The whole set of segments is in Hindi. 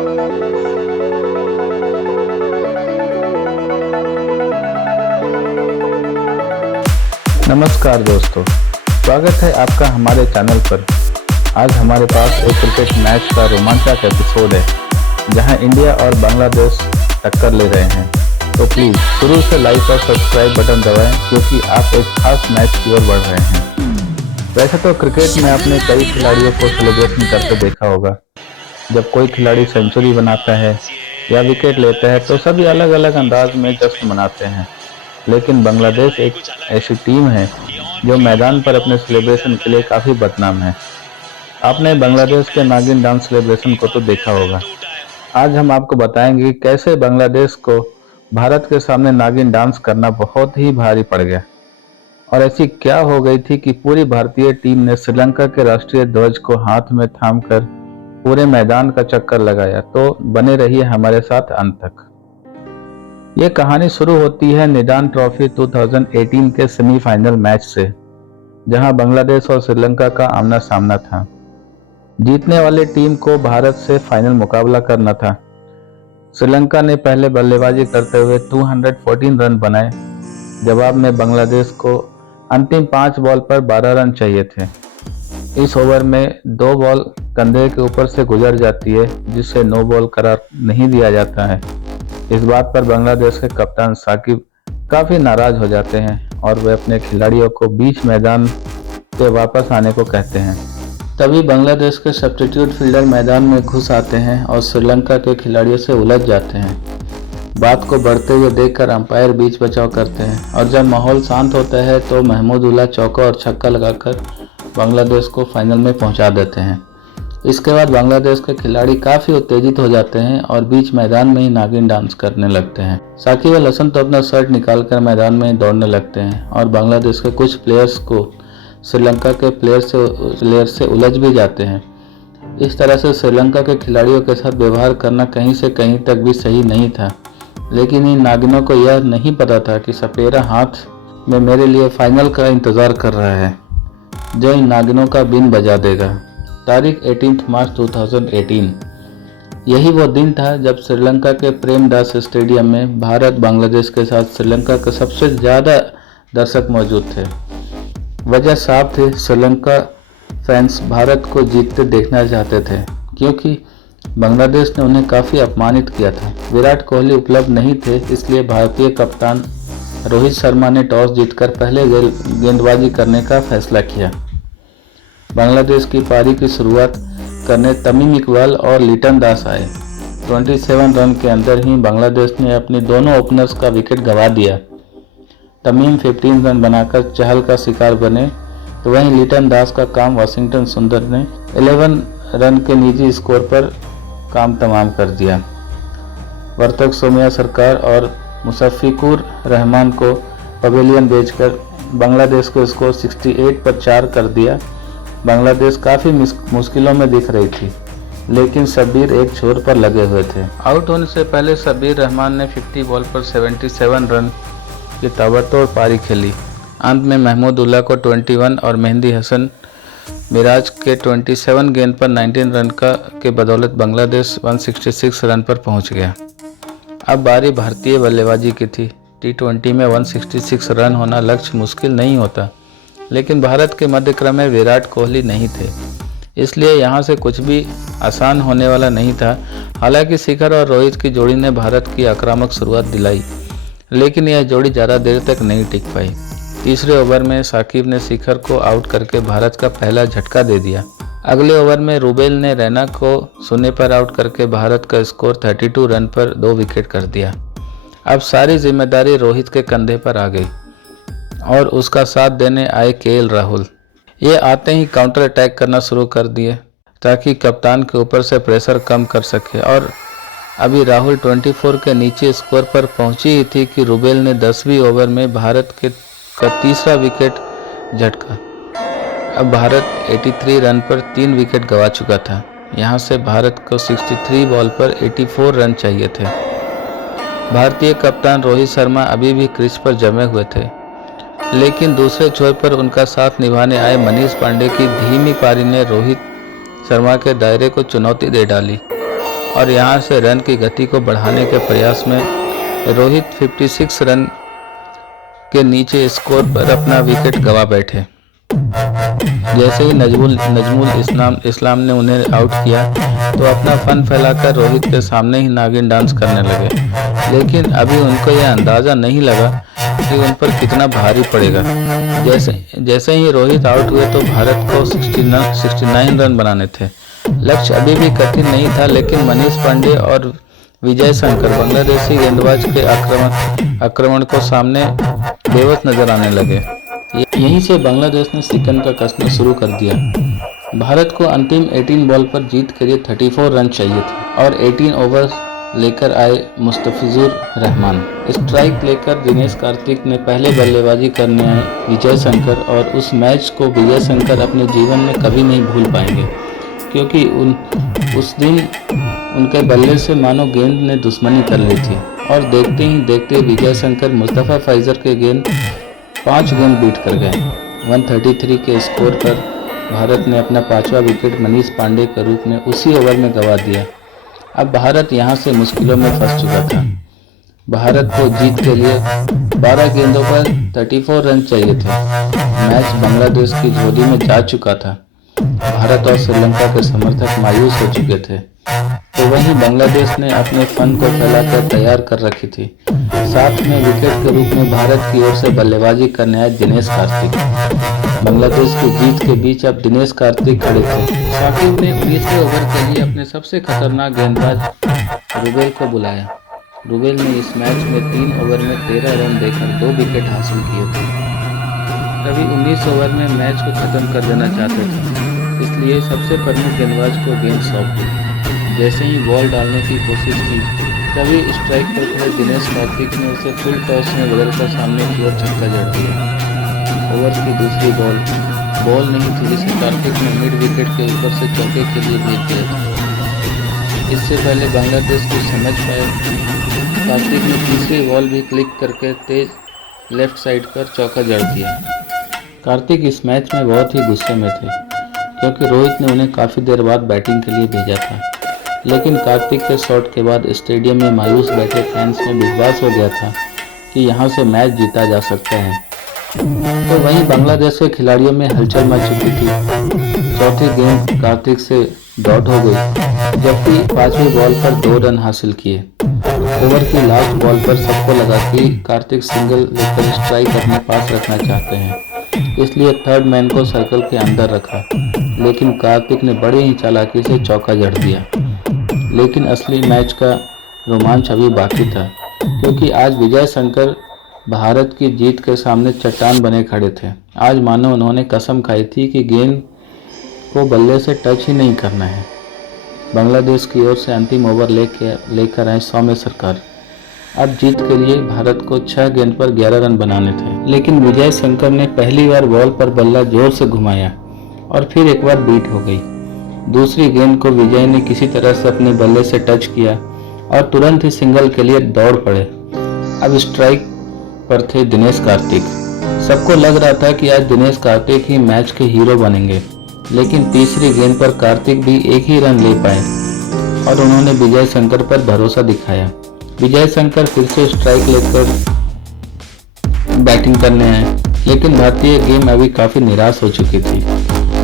नमस्कार दोस्तों, स्वागत है आपका हमारे चैनल पर। आज हमारे पास एक क्रिकेट मैच का रोमांचक एपिसोड है जहां इंडिया और बांग्लादेश टक्कर ले रहे हैं। तो प्लीज शुरू से लाइक और सब्सक्राइब बटन दबाएं क्योंकि आप एक खास मैच की ओर बढ़ रहे हैं। वैसे तो क्रिकेट में आपने कई खिलाड़ियों को सेलिब्रेशन करते देखा होगा। जब कोई खिलाड़ी सेंचुरी बनाता है या विकेट लेता है तो सभी अलग अलग अंदाज में जश्न मनाते हैं। लेकिन बांग्लादेश एक ऐसी टीम है जो मैदान पर अपने सेलिब्रेशन के लिए काफी बदनाम है। आपने बांग्लादेश के नागिन डांस सेलिब्रेशन को तो देखा होगा। आज हम आपको बताएंगे कैसे बांग्लादेश को भारत के सामने नागिन डांस करना बहुत ही भारी पड़ गया और ऐसी क्या हो गई थी कि पूरी भारतीय टीम ने श्रीलंका के राष्ट्रीय ध्वज को हाथ में थामकर पूरे मैदान का चक्कर लगाया। तो बने रहिए हमारे साथ अंत तक। ये कहानी शुरू होती है निडान ट्रॉफी 2018 के सेमीफाइनल मैच से, जहां बांग्लादेश और श्रीलंका का आमना सामना था। जीतने वाली टीम को भारत से फाइनल मुकाबला करना था। श्रीलंका ने पहले बल्लेबाजी करते हुए 214 रन बनाए। जवाब में बांग्लादेश को अंतिम 5 बॉल पर 12 रन चाहिए थे। इस ओवर में 2 बॉल कंधे के ऊपर से गुजर जाती है, जिससे नो बॉल करार नहीं दिया जाता है। इस बात पर बांग्लादेश के कप्तान साकिब काफी नाराज हो जाते हैं और वे अपने खिलाड़ियों को बीच मैदान से वापस आने को कहते हैं। तभी बांग्लादेश के सब्स्टिट्यूट फील्डर मैदान में घुस आते हैं और श्रीलंका के खिलाड़ियों से उलझ जाते हैं। बात को बढ़ते हुए देखकर अंपायर बीच बचाव करते हैं और जब माहौल शांत होता है तो महमूदुल्लाह चौका और छक्का लगाकर बांग्लादेश को फाइनल में पहुंचा देते हैं। इसके बाद बांग्लादेश के खिलाड़ी काफी उत्तेजित हो जाते हैं और बीच मैदान में ही नागिन डांस करने लगते हैं। साकिब अल हसन तो अपना शर्ट निकालकर मैदान में दौड़ने लगते हैं और बांग्लादेश के कुछ प्लेयर्स को श्रीलंका के प्लेयर से उलझ भी जाते हैं। इस तरह से श्रीलंका के खिलाड़ियों के साथ व्यवहार करना कहीं से कहीं तक भी सही नहीं था, लेकिन इन नागिनों को यह नहीं पता था कि सपेरा हाथ में मेरे लिए फाइनल का इंतजार कर रहा है, जो इन नागिनों का बीन बजा देगा। तारीख 18 मार्च 2018। यही वो दिन था जब श्रीलंका के प्रेमदास स्टेडियम में भारत बांग्लादेश के साथ श्रीलंका के सबसे ज़्यादा दर्शक मौजूद थे। वजह साफ थी, श्रीलंका फैंस भारत को जीतते देखना चाहते थे क्योंकि बांग्लादेश ने उन्हें काफ़ी अपमानित किया था। विराट कोहली उपलब्ध नहीं थे, इसलिए भारतीय कप्तान रोहित शर्मा ने टॉस जीतकर पहले गेंदबाजी करने का फैसला किया। बांग्लादेश की पारी की शुरुआत करने तमीम इकबाल और लिटन दास आए। 27 रन के अंदर ही बांग्लादेश ने अपने दोनों ओपनर्स का विकेट गंवा दिया। तमीम 15 रन बनाकर चहल का शिकार बने, तो वहीं लिटन दास का काम वाशिंगटन सुंदर ने 11 रन के निजी स्कोर पर काम तमाम कर दिया। वर्तक सोम्या सरकार और मुशफ़िकुर रहमान को पवेलियन भेजकर बांग्लादेश को स्कोर 68 पर 4 कर दिया। बांग्लादेश काफ़ी मुश्किलों में दिख रही थी, लेकिन शब्बीर एक छोर पर लगे हुए थे। आउट होने से पहले शब्बीर रहमान ने 50 बॉल पर 77 रन की ताबड़तोड़ पारी खेली। अंत में महमूदुल्लाह को 21 और मेहंदी हसन मिराज के 27 गेंद पर 19 रन के बदौलत बांग्लादेश 166 रन पर पहुंच गया। अब बारी भारतीय बल्लेबाजी की थी। T20 में 166 रन होना लक्ष्य मुश्किल नहीं होता, लेकिन भारत के मध्य क्रम में विराट कोहली नहीं थे, इसलिए यहाँ से कुछ भी आसान होने वाला नहीं था। हालांकि शिखर और रोहित की जोड़ी ने भारत की आक्रामक शुरुआत दिलाई, लेकिन यह जोड़ी ज़्यादा देर तक नहीं टिक पाई। तीसरे ओवर में साकिब ने शिखर को आउट करके भारत का पहला झटका दे दिया। अगले ओवर में रूबेल ने रैना को शून्य पर आउट करके भारत का स्कोर 32 रन पर 2 विकेट कर दिया। अब सारी जिम्मेदारी रोहित के कंधे पर आ गई और उसका साथ देने आए केएल राहुल। ये आते ही काउंटर अटैक करना शुरू कर दिए ताकि कप्तान के ऊपर से प्रेशर कम कर सके। और अभी राहुल 24 के नीचे स्कोर पर पहुंची ही थी कि रूबेल ने 10वीं ओवर में भारत का तीसरा विकेट झटका। अब भारत 83 रन पर 3 विकेट गंवा चुका था। यहाँ से भारत को 63 बॉल पर 84 रन चाहिए थे। भारतीय कप्तान रोहित शर्मा अभी भी क्रीज पर जमे हुए थे, लेकिन दूसरे छोर पर उनका साथ निभाने आए मनीष पांडे की धीमी पारी ने रोहित शर्मा के दायरे को चुनौती दे डाली। और यहां से रन की गति को बढ़ाने के प्रयास में रोहित 56 रन के नीचे स्कोर पर अपना विकेट गंवा बैठे। जैसे ही नजमुल इस्लाम ने उन्हें आउट किया तो अपना फन फैलाकर रोहित के सामने ही नागिन डांस करने लगे, लेकिन अभी उनको यह अंदाज़ा नहीं लगा कि उन पर कितना भारी पड़ेगा। जैसे ही रोहित आउट हुए तो भारत को 69 रन बनाने थे। लक्ष्य अभी भी कठिन नहीं था, लेकिन मनीष पांडे और विजय शंकर बांग्लादेशी गेंदबाज के आक्रमण को सामने बेबस नजर आने लगे। यहीं से बांग्लादेश ने सिकंद का कसना शुरू कर दिया। भारत को अंतिम 18 बॉल पर जीत के लिए 34 रन चाहिए थे और 18 ओवर लेकर आए मुस्तफिजुर रहमान। स्ट्राइक लेकर दिनेश कार्तिक ने पहले बल्लेबाजी करने आए विजय शंकर, और उस मैच को विजय शंकर अपने जीवन में कभी नहीं भूल पाएंगे, क्योंकि उस दिन उनके बल्ले से मानो गेंद ने दुश्मनी कर ली थी। और देखते ही देखते विजय शंकर मुस्तफा फैजर के गेंद 5 गेंद बीट कर गए। 133 के स्कोर पर भारत ने अपना 5वां विकेट मनीष पांडे के रूप में उसी ओवर में गंवा दिया। अब भारत यहां से मुश्किलों में फंस चुका था। भारत को जीत के लिए 12 गेंदों पर 34 रन चाहिए थे। मैच बांग्लादेश की झोली में जा चुका था। भारत और श्रीलंका के समर्थक मायूस हो चुके थे, तो वहीं बांग्लादेश ने अपने फन को फैलाकर तैयार कर रखी थी। साथ में विकेट के रूप में भारत की ओर से बल्लेबाजी करने आए दिनेश कार्तिक। बांग्लादेश की जीत के बीच अब दिनेश कार्तिक खड़े थे। शाकिब ने 19वें ओवर के लिए अपने सबसे खतरनाक गेंदबाज रुबेल को बुलाया। रुबेल ने इस मैच में 3 ओवर में 13 रन देकर 2 विकेट हासिल किए थे। रवि 19 ओवर में मैच को खत्म कर देना चाहते थे, इसलिए सबसे प्रमुख गेंदबाज को गेंद सौंप दी। जैसे ही बॉल डालने की कोशिश की, तभी स्ट्राइक पर खड़े दिनेश कार्तिक ने उसे फुल टॉस में बदलकर सामने की ओर छक्का जड़ दिया। ओवर की दूसरी बॉल नहीं थी, जिसे कार्तिक ने मिड विकेट के ऊपर से चौके के लिए भेज दिया था। इससे पहले बांग्लादेश कुछ समझ पाए, कार्तिक ने तीसरी बॉल भी क्लिक करके तेज लेफ्ट साइड पर चौका जड़ दिया। कार्तिक इस मैच में बहुत ही गुस्से में थे, क्योंकि रोहित ने उन्हें काफ़ी देर बाद बैटिंग के लिए भेजा था। लेकिन कार्तिक के शॉट के बाद स्टेडियम में मायूस बैठे फैंस में विश्वास हो गया था कि यहां से मैच जीता जा सकता है। तो वहीं बांग्लादेश के खिलाड़ियों में हलचल मच चुकी थी। चौथी गेंद कार्तिक से डॉट हो गई, जबकि 5वीं बॉल पर 2 रन हासिल किए। ओवर की लास्ट बॉल पर सबको लगा कि कार्तिक सिंगल लेकर स्ट्राइक अपने पास रखना चाहते हैं, इसलिए थर्ड मैन को सर्कल के अंदर रखा। लेकिन कार्तिक ने बड़ी ही चालाकी से चौका जड़ दिया। लेकिन असली मैच का रोमांच अभी बाकी था, क्योंकि आज विजय शंकर भारत की जीत के सामने चट्टान बने खड़े थे। आज मानो उन्होंने कसम खाई थी कि गेंद को बल्ले से टच ही नहीं करना है। बांग्लादेश की ओर से अंतिम ओवर लेकर आए सौम्य सरकार। अब जीत के लिए भारत को 6 गेंद पर 11 रन बनाने थे, लेकिन विजय शंकर ने पहली बार बॉल पर बल्ला जोर से घुमाया और फिर एक बार बीट हो गई। दूसरी गेंद को विजय ने किसी तरह से अपने बल्ले से टच किया और तुरंत ही सिंगल के लिए दौड़ पड़े। अब स्ट्राइक पर थे दिनेश कार्तिक। सबको लग रहा था कि आज दिनेश कार्तिक ही मैच के हीरो बनेंगे, लेकिन तीसरी गेंद पर कार्तिक भी एक ही रन ले पाए और उन्होंने विजय शंकर पर भरोसा दिखाया। विजय शंकर फिर से स्ट्राइक लेकर बैटिंग करने आए, लेकिन भारतीय गेम अभी काफी निराश हो चुकी थी।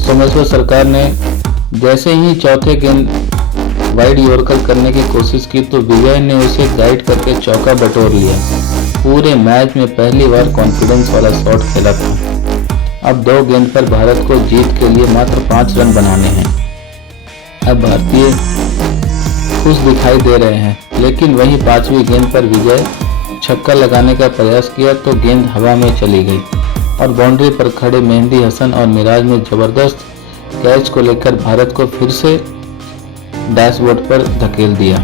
सोमेश्वर सरकार ने जैसे ही चौथे गेंद वाइड यॉर्कर करने की कोशिश की तो विजय ने उसे गाइड करके चौका बटोर लिया। पूरे मैच में पहली बार कॉन्फिडेंस वाला शॉट खेला था। अब 2 गेंद पर भारत को जीत के लिए मात्र 5 रन बनाने हैं। अब भारतीय खुश दिखाई दे रहे हैं, लेकिन वहीं 5वीं गेंद पर विजय छक्का लगाने का प्रयास किया तो गेंद हवा में चली गई और बाउंड्री पर खड़े मेहंदी हसन और मिराज ने जबरदस्त कैच को लेकर भारत को फिर से डैशबोर्ड पर धकेल दिया।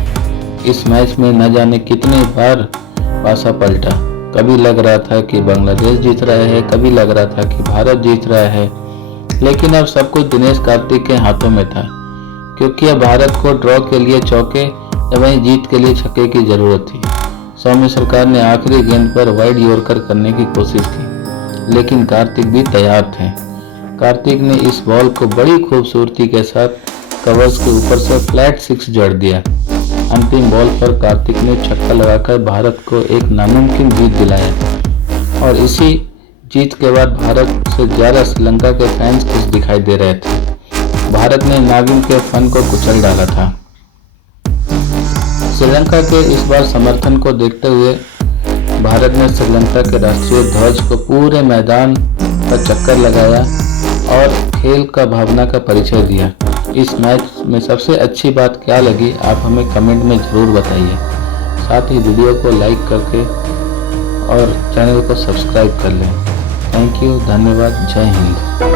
इस मैच में न जाने कितनी बार पासा पलटा। कभी लग रहा था कि बांग्लादेश जीत रहा है, कभी लग रहा था कि भारत जीत रहा है, लेकिन अब सब कुछ दिनेश कार्तिक के हाथों में था, क्योंकि अब भारत को ड्रॉ के लिए चौके या वहीं जीत के लिए छक्के की जरूरत थी। सौम्य सरकार ने आखिरी गेंद पर वाइड यॉर्कर करने की कोशिश की, लेकिन कार्तिक भी तैयार थे। कार्तिक ने इस बॉल को बड़ी खूबसूरती के साथ कवर्स के ऊपर से फ्लैट 6 जड़ दिया। अंतिम बॉल पर कार्तिक ने छक्का लगाकर भारत को एक नामुमकिन जीत दिलाया और इसी जीत के बाद भारत से ज़्यादा श्रीलंका के फैंस खुश दिखाई दे रहे थे। भारत ने नागिन के फन को कुचल डाला था। श्रीलंका के इस बार समर्थन को देखते हुए भारत ने श्रीलंका के राष्ट्रीय ध्वज को पूरे मैदान पर चक्कर लगाया और खेल का भावना का परिचय दिया। इस मैच में सबसे अच्छी बात क्या लगी, आप हमें कमेंट में ज़रूर बताइए। साथ ही वीडियो को लाइक करके और चैनल को सब्सक्राइब कर लें। थैंक यू, धन्यवाद, जय हिंद।